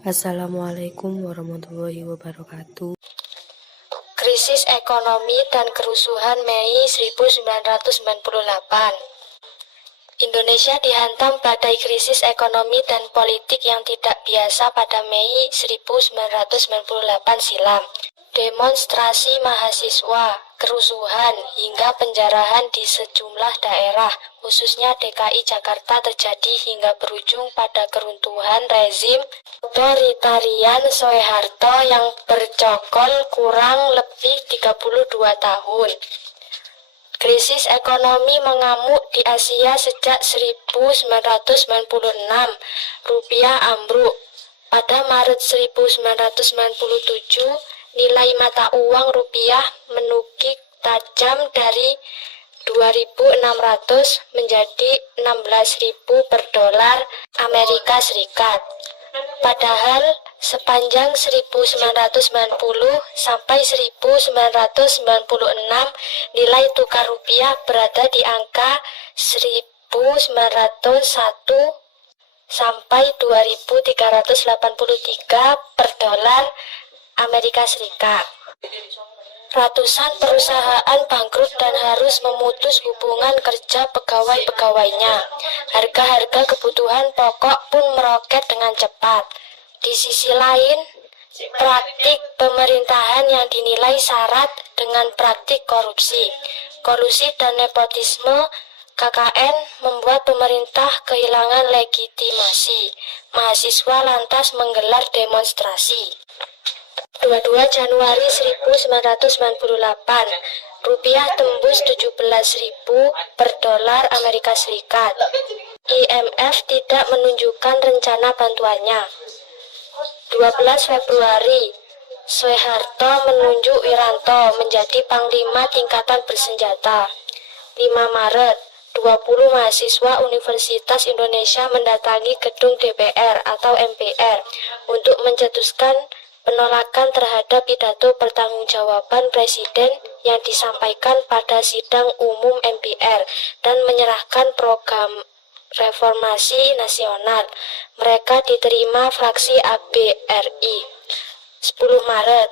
Assalamualaikum warahmatullahi wabarakatuh. Krisis ekonomi dan kerusuhan Mei 1998. Indonesia dihantam badai krisis ekonomi dan politik yang tidak biasa pada Mei 1998 silam. Demonstrasi mahasiswa, kerusuhan, hingga penjarahan di sejumlah daerah, khususnya DKI Jakarta terjadi hingga berujung pada keruntuhan rezim otoritarian Soeharto yang bercokol kurang lebih 32 tahun. Krisis ekonomi mengamuk di Asia sejak 1996. Rupiah ambruk. Pada Maret 1997, nilai mata uang rupiah menukik tajam dari 2.600 menjadi 16.000 per dolar Amerika Serikat. Padahal sepanjang 1990 sampai 1996 nilai tukar rupiah berada di angka 1901 sampai 2.383 per dolar Amerika Serikat. Ratusan perusahaan bangkrut dan harus memutus hubungan kerja pegawai-pegawainya. Harga-harga kebutuhan pokok pun meroket dengan cepat. Di sisi lain, praktik pemerintahan yang dinilai syarat dengan praktik korupsi, kolusi dan nepotisme KKN membuat pemerintah kehilangan legitimasi. Mahasiswa lantas menggelar demonstrasi. 22 Januari 1998, rupiah tembus 17.000 per dolar Amerika Serikat. IMF tidak menunjukkan rencana bantuannya. 12 Februari, Soeharto menunjuk Wiranto menjadi Panglima Tingkatan Bersenjata. 5 Maret, 20 mahasiswa Universitas Indonesia mendatangi gedung DPR atau MPR untuk mencetuskan penolakan terhadap pidato pertanggungjawaban Presiden yang disampaikan pada sidang umum MPR dan menyerahkan program reformasi nasional. Mereka diterima fraksi ABRI. 10 Maret,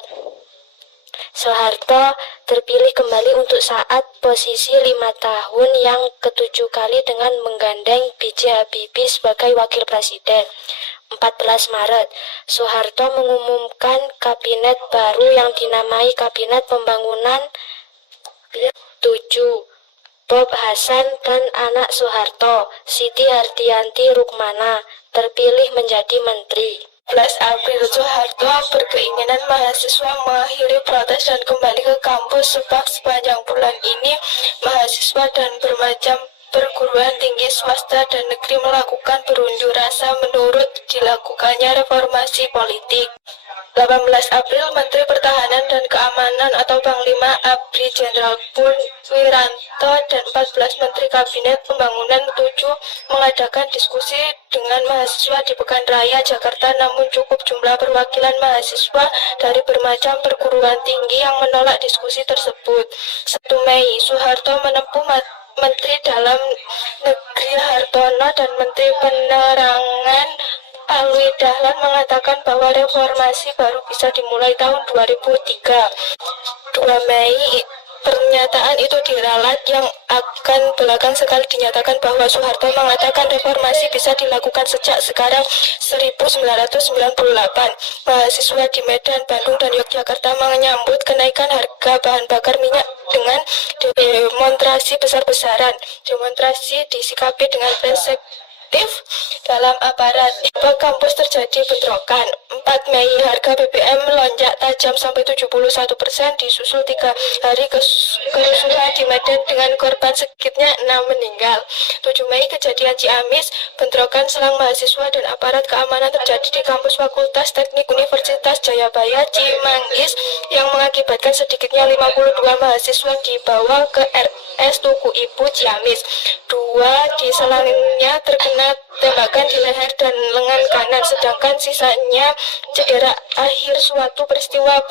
Soeharto terpilih kembali untuk saat posisi 5 tahun yang ketujuh kali dengan menggandeng B.J. Habibie sebagai wakil presiden. 14 Maret, Soeharto mengumumkan kabinet baru yang dinamai Kabinet Pembangunan 7. Bob Hasan dan anak Soeharto, Siti Hardianti Rukmana, terpilih menjadi menteri. 11 April, Soeharto berkeinginan mahasiswa mengakhiri protes dan kembali ke kampus sebab sepanjang bulan ini mahasiswa dan bermacam perguruan tinggi swasta dan negeri melakukan berunjuk rasa menurut dilakukannya reformasi politik. 18 April, Menteri Pertahanan dan Keamanan atau Panglima ABRI Jenderal Purn Wiranto dan 14 Menteri Kabinet Pembangunan 7 mengadakan diskusi dengan mahasiswa di Pekanraya, Jakarta, namun cukup jumlah perwakilan mahasiswa dari bermacam perguruan tinggi yang menolak diskusi tersebut. 1 Mei, Soeharto menempuh Menteri Dalam Negeri Hartono dan Menteri Penerangan Alwi Dahlan mengatakan bahwa reformasi baru bisa dimulai tahun 2003. 2 Mei, pernyataan itu diralat yang akan belakang sekali dinyatakan bahwa Soeharto mengatakan reformasi bisa dilakukan sejak sekarang 1998. Mahasiswa di Medan, Bandung, dan Yogyakarta menyambut kenaikan harga bahan bakar minyak dengan demonstrasi besar-besaran. Demonstrasi disikapi dengan dalam aparat. Di kampus terjadi bentrokan. 4 Mei, harga BBM melonjak tajam sampai 71%, disusul 3 hari kerusuhan di Medan dengan korban sedikitnya 6 meninggal. 7 Mei, kejadian Ciamis, bentrokan selang mahasiswa dan aparat keamanan terjadi di kampus Fakultas Teknik Universitas Jayabaya Cimanggis yang mengakibatkan sedikitnya 52 mahasiswa dibawa ke RS Tugu Ibu Ciamis. 2 di selangnya terkena tembakan di leher dan lengan kanan, sedangkan sisanya cedera. Akhir suatu peristiwa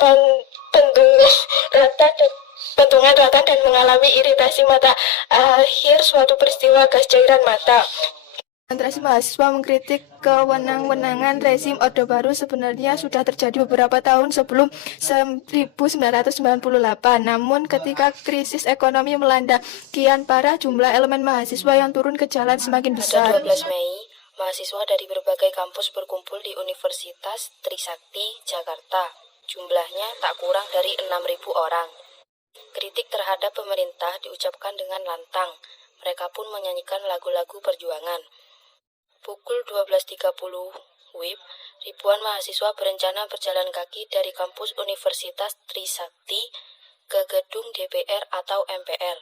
bentungan rata dan mengalami iritasi mata. Akhir suatu peristiwa gas cairan mata. Demonstrasi mahasiswa mengkritik kewenang-wenangan rezim Orde Baru sebenarnya sudah terjadi beberapa tahun sebelum 1998. Namun ketika krisis ekonomi melanda kian parah, jumlah elemen mahasiswa yang turun ke jalan semakin besar. Pada 12 Mei, mahasiswa dari berbagai kampus berkumpul di Universitas Trisakti, Jakarta. Jumlahnya tak kurang dari 6.000 orang. Kritik terhadap pemerintah diucapkan dengan lantang. Mereka pun menyanyikan lagu-lagu perjuangan. Pukul 12.30 WIB, ribuan mahasiswa berencana berjalan kaki dari kampus Universitas Trisakti ke gedung DPR atau MPR.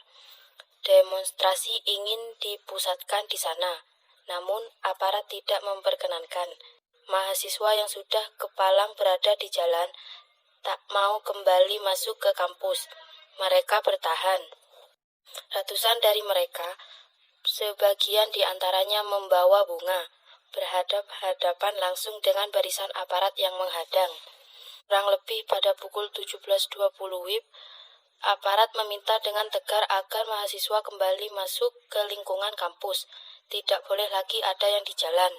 Demonstrasi ingin dipusatkan di sana, namun aparat tidak memperkenankan. Mahasiswa yang sudah kepalang berada di jalan tak mau kembali masuk ke kampus. Mereka bertahan. Ratusan dari mereka, sebagian di antaranya membawa bunga, berhadap-hadapan langsung dengan barisan aparat yang menghadang. Kurang lebih pada pukul 17.20 WIB, aparat meminta dengan tegar agar mahasiswa kembali masuk ke lingkungan kampus. Tidak boleh lagi ada yang di jalan.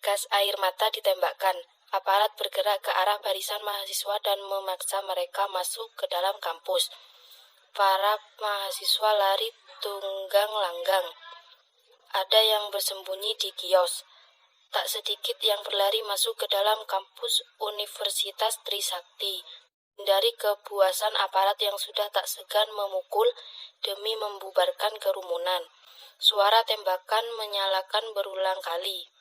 Gas air mata ditembakkan. Aparat bergerak ke arah barisan mahasiswa dan memaksa mereka masuk ke dalam kampus. Para mahasiswa lari tunggang langgang. Ada yang bersembunyi di kios. Tak sedikit yang berlari masuk ke dalam kampus Universitas Trisakti. Dari kepuasan aparat yang sudah tak segan memukul demi membubarkan kerumunan. Suara tembakan menyalakan berulang kali.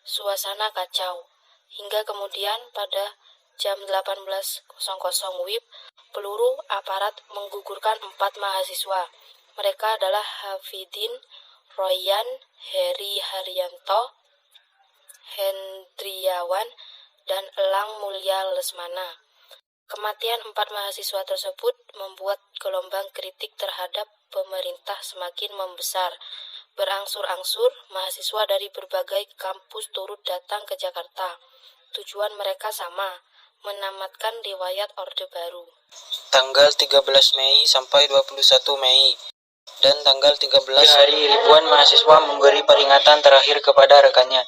Suasana kacau. Hingga kemudian pada jam 18.00 WIB, peluru aparat menggugurkan 4 mahasiswa. Mereka adalah Hafidin, Royan, Heri Haryanto, Hendriawan, dan Elang Mulya Lesmana. Kematian 4 mahasiswa tersebut membuat gelombang kritik terhadap pemerintah semakin membesar. Berangsur-angsur, mahasiswa dari berbagai kampus turut datang ke Jakarta. Tujuan mereka sama, menamatkan riwayat Orde Baru. Tanggal 13 Mei sampai 21 Mei dan tanggal 13 hari ribuan mahasiswa memberi peringatan terakhir kepada rekannya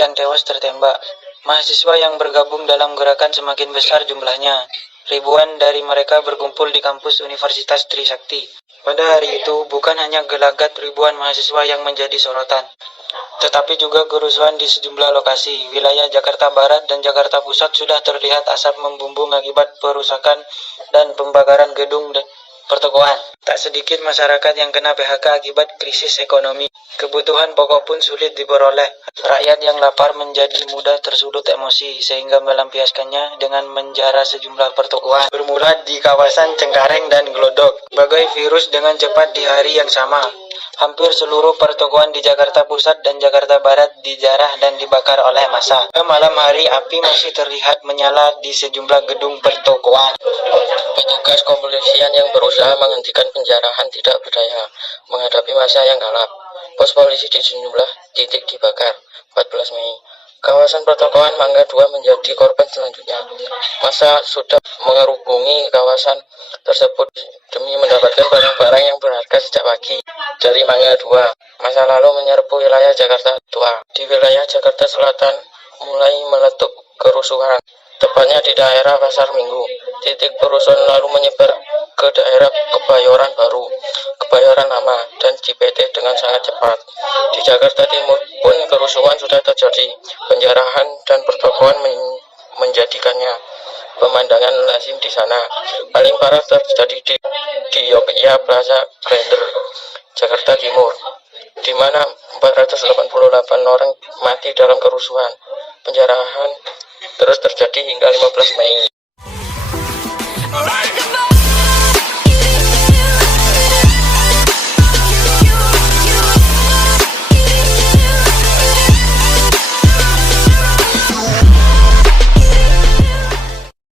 yang tewas tertembak. Mahasiswa yang bergabung dalam gerakan semakin besar jumlahnya. Ribuan dari mereka berkumpul di kampus Universitas Trisakti. Pada hari itu bukan hanya gelagat ribuan mahasiswa yang menjadi sorotan, tetapi juga kerusuhan di sejumlah lokasi. Wilayah Jakarta Barat dan Jakarta Pusat sudah terlihat asap membumbung akibat perusakan dan pembakaran gedung pertokoan. Tak sedikit masyarakat yang kena PHK akibat krisis ekonomi. Kebutuhan pokok pun sulit diperoleh. Rakyat yang lapar menjadi mudah tersulut emosi sehingga melampiaskannya dengan menjara sejumlah pertokoan. Bermula di kawasan Cengkareng dan Glodok. Bagai virus dengan cepat di hari yang sama. Hampir seluruh pertokoan di Jakarta Pusat dan Jakarta Barat dijarah dan dibakar oleh massa. Malam hari api masih terlihat menyala di sejumlah gedung pertokoan. Petugas kepolisian yang berusaha menghentikan penjarahan tidak berdaya menghadapi massa yang galak. Pos polisi di sejumlah titik dibakar. 14 Mei. Kawasan pertokoan Mangga 2 menjadi korban selanjutnya. Massa sudah mengerubungi kawasan tersebut demi mendapatkan barang-barang yang berharga sejak pagi dari Mangga 2. Massa lalu menyerbu wilayah Jakarta Tua. Di wilayah Jakarta Selatan mulai meletup kerusuhan, tepatnya di daerah Pasar Minggu. Titik kerusuhan lalu menyebar ke daerah Kebayoran Baru, Kebayoran Lama, dan Cipete dengan sangat cepat. Di Jakarta Timur pun kerusuhan sudah terjadi. Penjarahan dan pertokoan menjadikannya pemandangan lazim di sana. Paling parah terjadi di Yogyakarta Plaza Grender, Jakarta Timur, di mana 488 orang mati dalam kerusuhan. Penjarahan terus terjadi hingga 15 Mei.